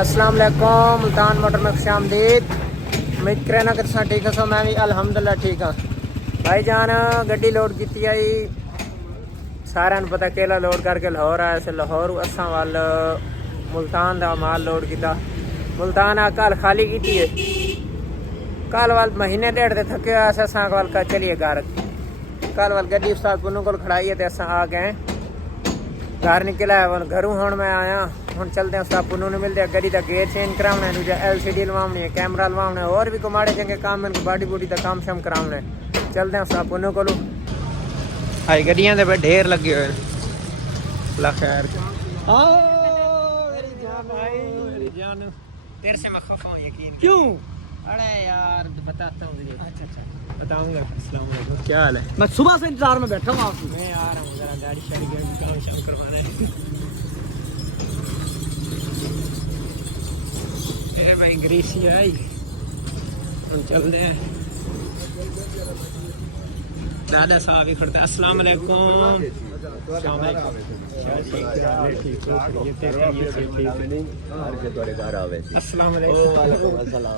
अस्सलाम वालेकुम। मुल्तान मोटर में खुशामदीद। उम्मीद करना कि तुम ठीक हो। मैं भी अल्हम्दुलिल्लाह ठीक हाँ। भाई जान गड्डी लोड की आई, सारे पता केला लोड करके लाहौर आया से लाहौर असा वाल मुल्तान का माल लोड किया। मुल्तान आ कल खाली की है, कल वाल महीने डेढ़ से थके असा वाल का चलिए घर। कल वाल गड्डी उस्ताद पुन्नू को खड़ाई है तो असा आ गए घर निकला है। घरों हूँ मैं आया, हूँ चलते हैं उस्ताद पुन्नू ने मिलते हैं। गड्डी का गेयर चेंज कराना है, दूजा LCD लवानी है, कैमरा लवाना है, और भी कुमाड़े चंगे काम है, बाडी बूडी का काम शम कराना है। चलते हैं उस्ताद पुन्नू को। हाई गड्डियां दे ढेर लगे हुए अल्लाह खैर। तेरे से मैं खफा हूँ यकीन। क्यों? अरे यार बताता हूँ तुझे। अच्छा बताऊंगा। अस्सलाम वालेकुम, क्या हाल है? मैं सुबह से इंतजार में बैठा हूँ आपकी। मैं आ रहा हूँ, जरा गाड़ी शाड़ी काम शाम करवाना है। फिर मैं ग्रीसी आई, हम चलते हैं। दादा साहब ही खड़ता है। अस्सलाम वालेकुम। अस्सलाम वालेकुम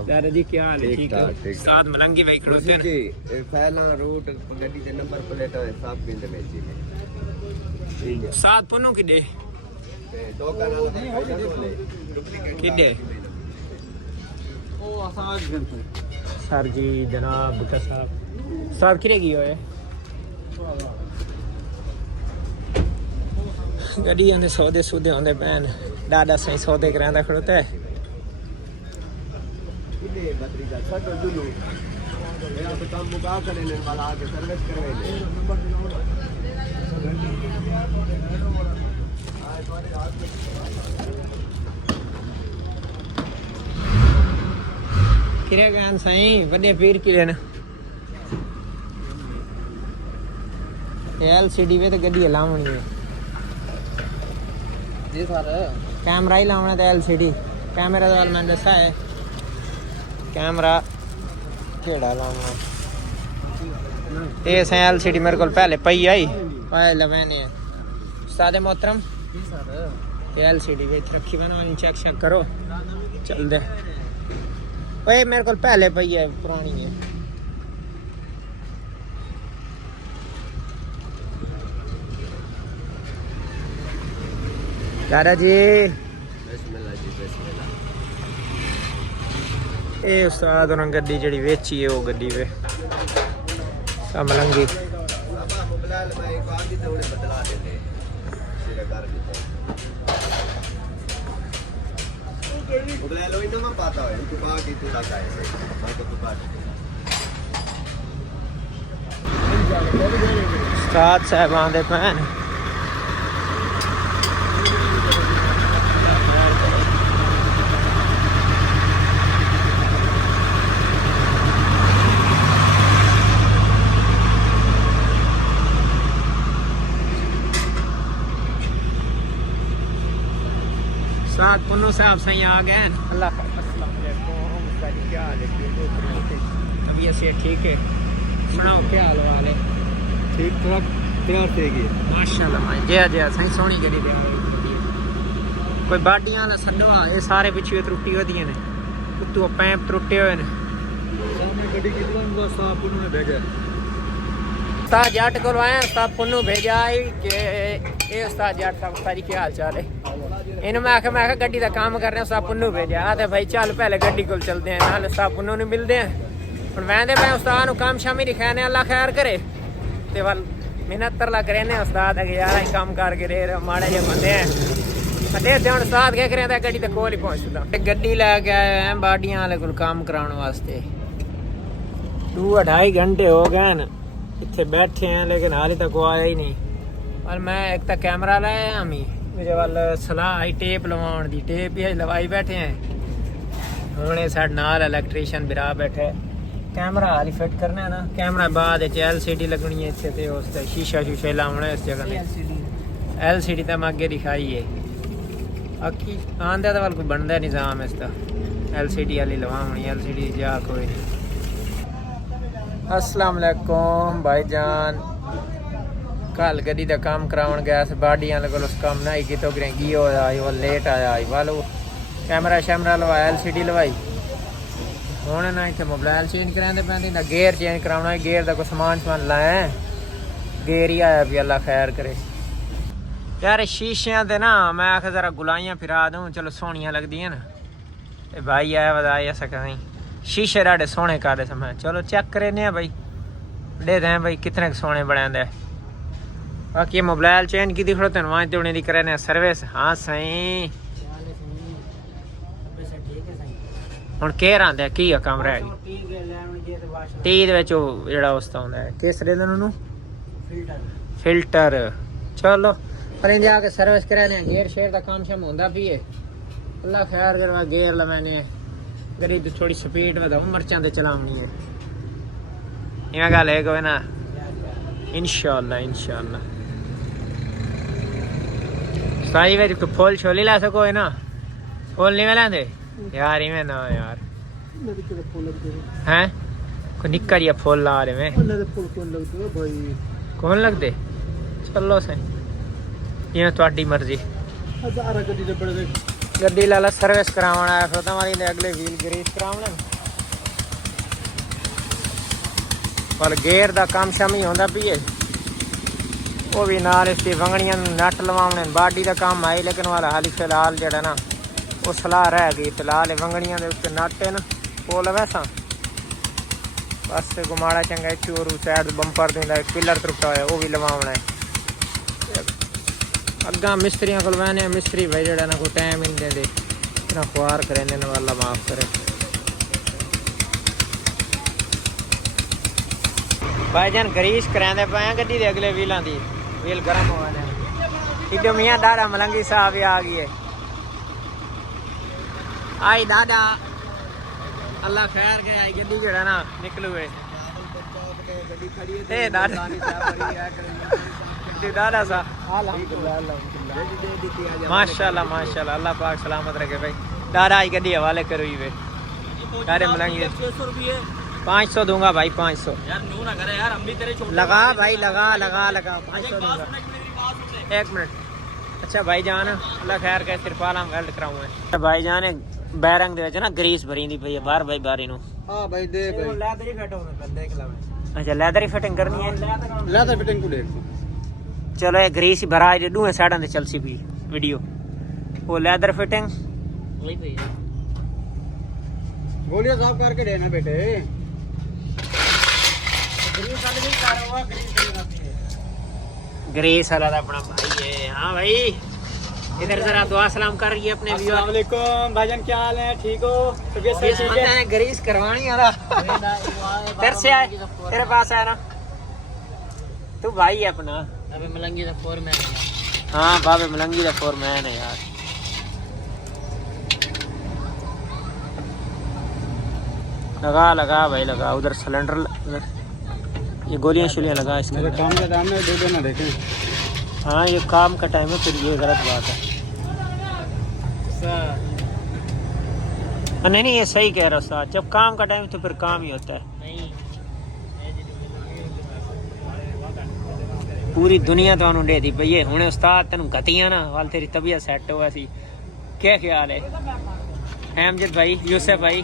दादा जी, क्या हाल है? ठीक है। साथ मलंगी भाई खड़ोते हैं। पहला रूट गड्डी दे नंबर प्लेट है सब पिंड में जी। साथ पुन्नू किडे दो कनाल किडे ओ आसान सर जी जनाब बुटा साहब साहब किरे गई है गड्डी आंदे सौदे सूदे आंदे पैन डाडा सही सौदे करांदा खड़ोता है। किले बदरी का छटो जुलू मेरा तो काम मुका करने वाला आके सर्विस करवाए किरे गान सही बड़े पीर किले ना LCD वे तो गड्डी लावनी है जी सर। कैमरा ही लावना था LCD कैमरा तो मैंने दसा है कैमरा केड़ा लावना ये सही LCD मेरे को पहले पई आई पहले मैंने उस्ताद मोहतरम ये LCD बेच रखी बनानी चेक शेक करो चल दे ओए मेरे को पहले पई है पुरानी है। दादा जी बिस्मिल्लाह जी बिस्मिल्लाह। ये उस्ताद और गड्डी जड़ी वेची है वो गड्डी वे मलंगी बाबा मोबाइल भाई को आदि तो उन्हें बदला देते तेरे घर की मोबाइल लो इतना पाता है तू बात ही तू लगा है मैं तो तू बात उस्ताद साहब आंदे पैन साथ पुन्नू साहब सही आ गए। अल्लाह अस्सलाम वालेकुम, क्या हाल है? तबीयत से ठीक है? सुनाओ क्या हाल वाल है? ठीक ठाक तैयार थे गए माशाल्लाह भाई जय जय सही सोहनी गड्डी दे कोई बाडियां दा संडवा ये सारे पिछे त्रुट्टी होदियां ने कुत्तू पैप त्रुट्टे हुए ने सामने गड्डी कितना हुआ साहब उन्होंने भेजा उस्ताद जट को आया उस्ताद पुन्नू भेजा आई कि ये उस्ताद जट साहब सारी क्या हाल चाल है? इन्हें मैं आखिर गड्डी का काम कर रहे हैं उस्ताद पुन्नू भेजा तो भाई चल पहले गड्डी को चलते हैं नाल उस्ताद पुन्नू ने मिलते हैं और वैसे मैं उस्ताद को काम शामी दिखाने अल्लाह खैर करे ते वाल मेहनत तरला करे ने उस्ताद अगे यार काम करके रहे माड़े जे बंदे हैं अते ध्यान उस्ताद क्या करें गड्डी तक कोल ही पहुंचता गड्डी लैके आए हैं बाडियां वाले को काम कराने वास्ते 2-2.5 घंटे हो गए न इतने बैठे हैं लेकिन हाल तक वो आया ही नहीं। और मैं एक तो कैमरा लाया हम ही मुझे वाल सलाह आई टेप लवाउण दी टेप ही लवाई बैठे हैं हूँ साढ़े नाल इलैक्ट्रीशियन बिरा बैठे कैमरा हाल ही फिट करना है ना कैमरा बाद LCD लगनी है इतने तो उस शीशा शूशा लाना इस जगह LCD तो मैं अगे दिखाई है अक्की आंदा तो वाल कोई बनता निज़ाम इसका LCD वाली लवानी LCD जा कोई नहीं। अस्सलाम वालेकुम भाईजान कल गड्डी का काम कराउन गया बाडियां को काम नहीं की तो गियो आया वो लेट आया वालो कैमरा शैमरा लवाया LCD लवाई ਹੁਣ ਨਾ ਇੱਥੇ ਮੋਬਾਈਲ ਚੇਂਜ ਕਰਾਉਂਦੇ ਪੈਂਦੇ ਨਾ ਗੇਅਰ ਚੇਂਜ ਕਰਾਉਣਾ ਹੈ ਗੇਅਰ ਦਾ ਕੋਈ ਸਮਾਨ ਲਾਇਆ ਗੇਅਰ ਹੀ ਆਇਆ ਵੀ ਅੱਲਾ ਖੈਰ ਕਰੇ ਯਾਰ ਸ਼ੀਸ਼ਿਆਂ ਤੇ ਨਾ ਮੈਂ ਆਖ ਜ਼ਰਾ ਗੁਲਾਈਆਂ ਫਿਰਾ ਦੂੰ ਚਲੋ ਸੋਹਣੀਆਂ ਲੱਗਦੀਆਂ ਨਾ ਤੇ ਭਾਈ ਆਇਆ ਵਧਾਇਆ ਸਕਦਾ शीशे राडे सोने काले समय चलो चेक करें भाई दे दें भाई कितने सोने बड़े आंदे बाकी मोबाइल चेंज की थोड़ा तेन वहाँ होने की करें सर्विस हाँ सही हूँ केयर आंदे की काम रह गई टी जड़ा उसका आंदा है किस दे फिल्टर चलो पर इंदे आके सर्विस कराने गेयर शेयर का काम शाम होंदा भी है अल्लाह खैर करवा गेयर ला मैंने गरी तो थोड़ी स्पीड वधाऊं मर्चां ते चलावनी है इवें गल है कोई ना इंशाअल्लाह इंशाअल्लाह साई वे को फुल छोली ला सको है ना फुल नहीं लांदे यार इवें ना यार हैं को निक्का जिहा फुल ला रहे में कौन लगदे चलो सही इवें तुहाडी मर्जी गड्डी लाला सर्विस करावना है फिर तुम्हारी अगले व्हील ग्रीस करावना पर गेयर का काम शाम ही होंदा भी है वो भी नाल इसकी वंगड़ियां नट लवाने बाडी का काम आई लेकिन वाला हाल फिलहाल जड़ा ना वो सलाह रह गई फिलहाल वंगड़ियां दे उत्ते नट है ना वो लवे सा बस गुमाड़ा चंगा चोरू साइड बंपर देंदा पिलर त्रुटा है वो भी लवावना है अग्गा मिस्त्रियों को मैंने मिस्त्री भाई जड़ा ना कोई टाइम ही नहीं देंगे इतना खुआर करें वाला माफ करे भाईजान ग्रीस कराने पाए गड्डी दे अगले व्हीलों की व्हील गर्म हो इधर मियाँ दादा मलंगी साहब आ गई है आई दादा अल्लाह खैर के आई गड्डी जड़ा ना निकलू है दादा दादा सा माशाल्लाह माशाल्लाह अल्लाह पाक सलामत रखे भाई दादा आई गड्डी हवाले करो ही वे दारे मिलेंगे 500 दूंगा भाई 500 यार नो ना करे यार हम भी तेरे छोटे लगा भाई लगा 500 दूंगा 1 मिनट अच्छा भाई जान अल्लाह खैर करे सिर्फ आलम वेल्ड कराऊंगा भाई जान बैरंग दे ना ग्रीस भरींदी पई है बार भाई बारी नु हां भाई दे भाई लेदर ही फिट होने पे देख ला अच्छा लेदर ही फिटिंग करनी है लेदर फिटिंग को देख चलो ये ग्रीस ही भरा है दूए साइडां ते चलसी भी वीडियो वो लेदर फिटिंग वही पे गोलियां साफ करके देना बेटे ग्रीस वाले भी कर हुआ ग्रीस वाला अपना भाई है हां भाई इधर जरा दुआ सलाम कर रही है अपने व्यूअर अस्सलाम वालेकुम भाईजान क्या हाल है ठीक हो तबीयत सही है ग्रीस करवानी वाला तेरे से आए तेरे पास आया ना तू भाई है अपना अबे मलंगी दा फोरमैन है हां बाबे मलंगी दा फोरमैन है यार लगा भाई लगा उधर सिलेंडर ये गोलियां शुलियां लगा इसके मेरे काम का टाइम है दे ना देखें हाँ ये काम का टाइम है फिर ये गलत बात है नहीं ये सही कह रहा साथ जब काम का टाइम तो फिर काम ही होता है नहीं पूरी दुनिया तो दे दी पई है हुणे उस्ताद तेन गतियां ना वाल तेरी तबीयत सेट होया सी क्या ख्याल है अहमद भाई यूसुफ भाई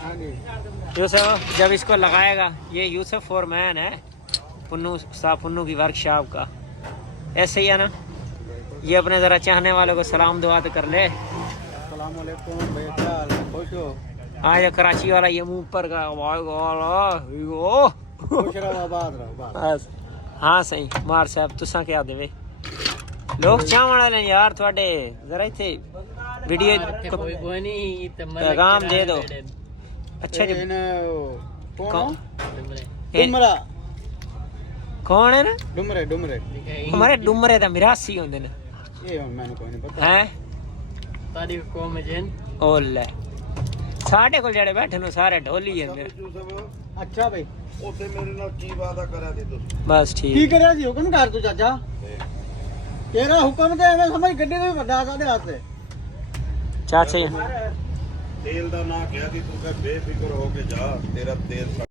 यूसुफ जब इसको लगाएगा ये यूसुफ फोरमैन है पुन्नू की वर्कशॉप का ऐसे ही है ना ये अपने जरा चाहने वालों को सलाम दुआ तो कर ले अस्सलाम वालेकुम भाई क्या हाल है खुश हो आज कराची वाला ये मुंह पर का खुश रहो आबाद रहो बस हाँ सही मार साहब तुसा क्या देवे लोग चाहने वाले यार थोड़े जरा इथे वीडियो पैगाम दे दो अच्छा जी कौन है ना डुमरे हमारे डुमरे दा मिरासी होंदे ने ये मैंने कोई नहीं पता हैं तारीफ को मजन ओले साडे कोल जेड़े बैठे ने सारे ढोली जंदे अच्छा भाई ओते मेरे नाल की वादा करा दे तू बस ठीक की करया सी हुक्म कर तू चाचा तेरा हुक्म ते एवें समझ गड्डी दे वड्डा साडे हाथ से चाचा तेल दा ना कह दी तू बेफिक्र हो के जा तेरा तेल